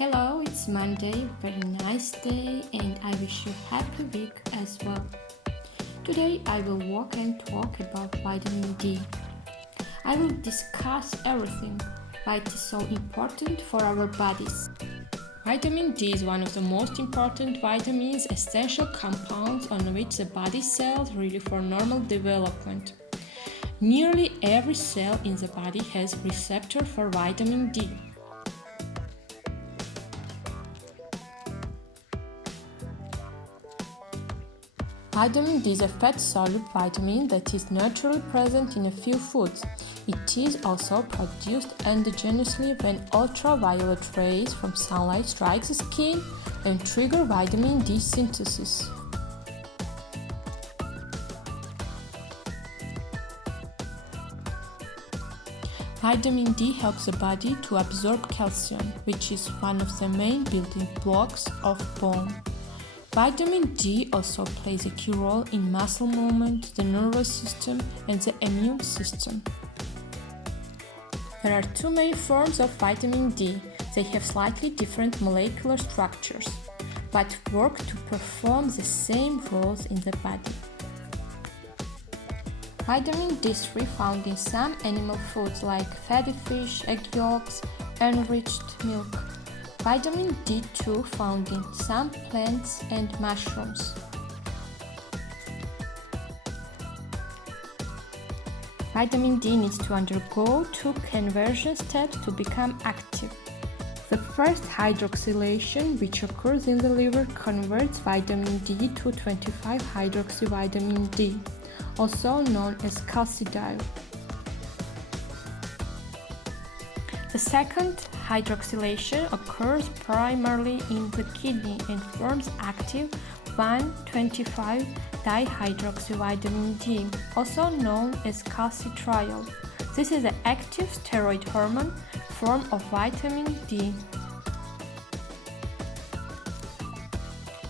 Hello, it's Monday, very nice day, and I wish you a happy week as well. Today I will walk and talk about vitamin D. I will discuss everything, why it is so important for our bodies. Vitamin D is one of the most important vitamins, essential compounds on which the body cells rely for normal development. Nearly every cell in the body has a receptor for vitamin D. Vitamin D is a fat-soluble vitamin that is naturally present in a few foods. It is also produced endogenously when ultraviolet rays from sunlight strike the skin and trigger vitamin D synthesis. Vitamin D helps the body to absorb calcium, which is one of the main building blocks of bone. Vitamin D also plays a key role in muscle movement, the nervous system, and the immune system. There are two main forms of vitamin D. They have slightly different molecular structures, but work to perform the same roles in the body. Vitamin D3 found in some animal foods like fatty fish, egg yolks, enriched milk. Vitamin D2 found in some plants and mushrooms. Vitamin D needs to undergo two conversion steps to become active. The first, hydroxylation, which occurs in the liver, converts vitamin D to 25-hydroxyvitamin D, also known as calcidiol. The second, hydroxylation, occurs primarily in the kidney and forms active 1,25-dihydroxyvitamin D, also known as calcitriol. This is the active steroid hormone form of vitamin D.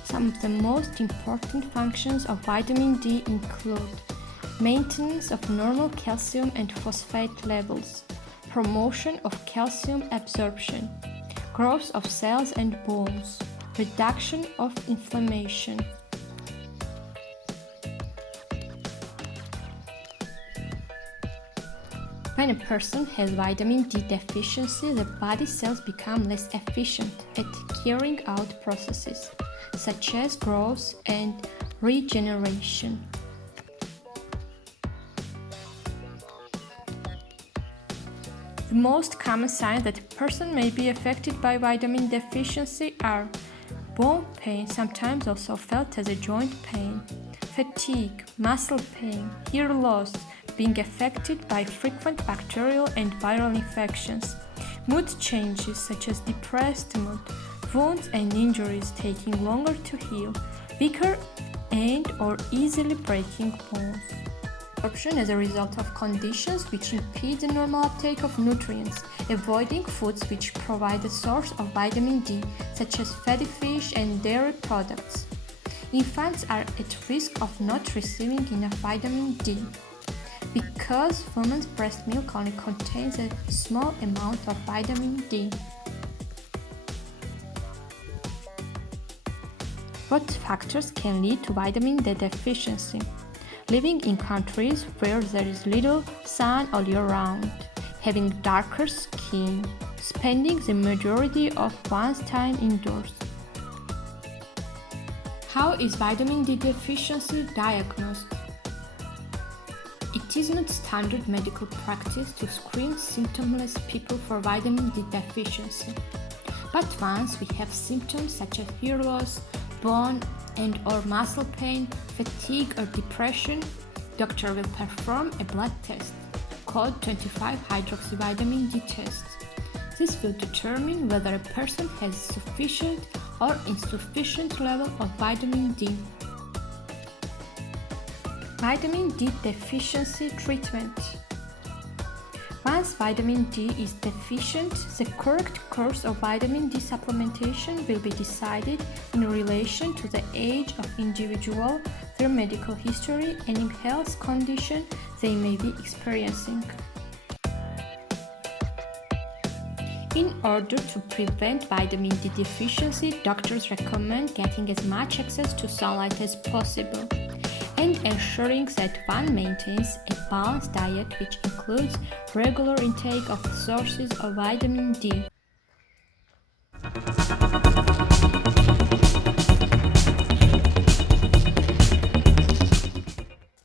Some of the most important functions of vitamin D include maintenance of normal calcium and phosphate levels, promotion of calcium absorption, growth of cells and bones, reduction of inflammation. When a person has vitamin D deficiency, the body cells become less efficient at carrying out processes such as growth and regeneration. The most common signs that a person may be affected by vitamin deficiency are bone pain, sometimes also felt as a joint pain, fatigue, muscle pain, hair loss, being affected by frequent bacterial and viral infections, mood changes such as depressed mood, wounds and injuries taking longer to heal, weaker and or easily breaking bones. Absorption as a result of conditions which impede the normal uptake of nutrients, avoiding foods which provide a source of vitamin D, such as fatty fish and dairy products. Infants are at risk of not receiving enough vitamin D because women's breast milk only contains a small amount of vitamin D. What factors can lead to vitamin D deficiency? Living in countries where there is little sun all year round, having darker skin, spending the majority of one's time indoors. How is vitamin D deficiency diagnosed? It is not standard medical practice to screen symptomless people for vitamin D deficiency. But once we have symptoms such as hair loss, bone and or muscle pain, fatigue or depression, doctor will perform a blood test called 25-hydroxyvitamin D test. This will determine whether a person has sufficient or insufficient level of vitamin D. Vitamin D deficiency treatment. Once vitamin D is deficient, the correct course of vitamin D supplementation will be decided in relation to the age of individual, their medical history, and any health condition they may be experiencing. In order to prevent vitamin D deficiency, doctors recommend getting as much access to sunlight as possible and ensuring that one maintains a balanced diet which includes regular intake of sources of vitamin D.